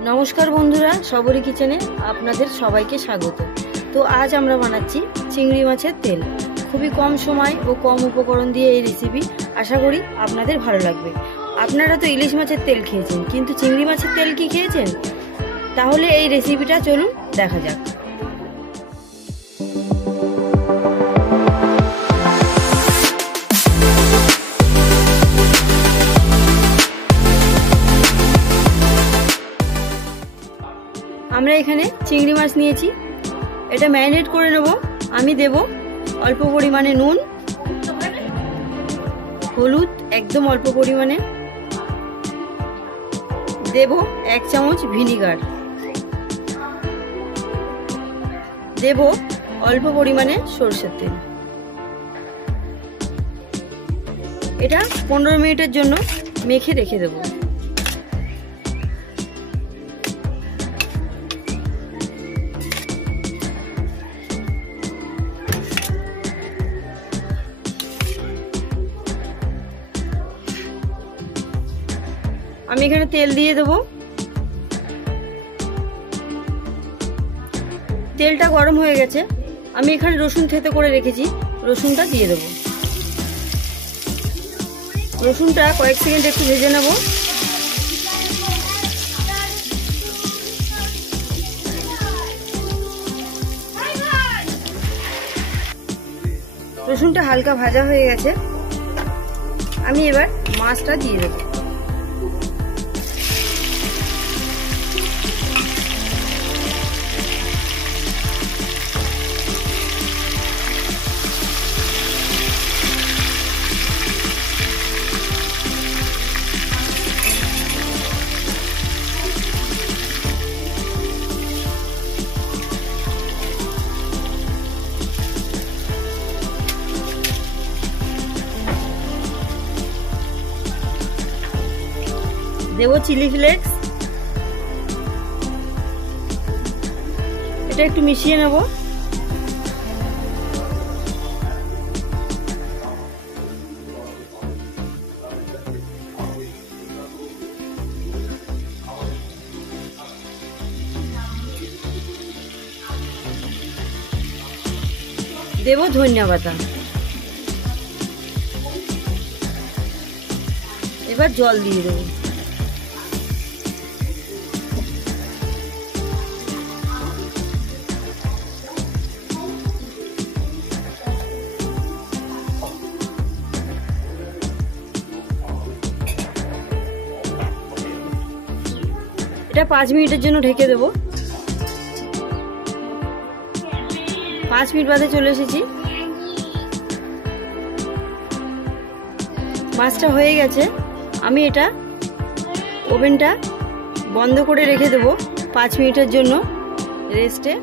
नमस्कार बंधुरा सबरी किचेने आपनादेर सबाइके स्वागत। तो आज आमरा बानाচ্ছি चिंगड़ी माछेर तेल। खूबই कम समय और कम उपकरण दिए এই রেসিপি आशा करी आपनादेर भालो लागবে। আপনারা তো ইলিশ মাছের তেল খেয়েছেন, কিন্তু চিংড়ি মাছের তেল কি খেয়েছেন? তাহলে এই রেসিপিটা চলুন দেখা যাক। আমরা এখানে চিংড়ি মাছ নিয়েছি, এটা ম্যারিনেট করে নেব। আমি দেব অল্প পরিমাণে নুন, হলুদ একদম অল্প পরিমাণে, দেব 1 চামচ ভিনিগার, দেব অল্প পরিমাণে সরষের তেল। এটা 15 মিনিটের জন্য মেখে রেখে দেব। আমি এখানে তেল দিয়ে দেব। তেলটা গরম হয়ে গেছে, আমি এখানে রসুন থেতো করে রেখেছি, রসুনটা দিয়ে দেব। রসুনটা কয়েক সেকেন্ড একটু ভেজে নেব। রসুনটা হালকা ভাজা হয়ে গেছে, আমি এবার মাছটা দিয়ে দেব। দেব চিলি ফ্লেক্স, এটা একটু মিশিয়ে নেব। দেব ধনিয়া পাতা। এবার জল দিয়ে দেব। এটা 5 মিনিটের জন্য ঢেকে দেব। 5 মিনিট বাদে চলে এসেছি। মাছটা হয়ে গেছে, আমি এটা ওভেনটা বন্ধ করে রেখে দেব 5 মিনিটের জন্য রেস্টে।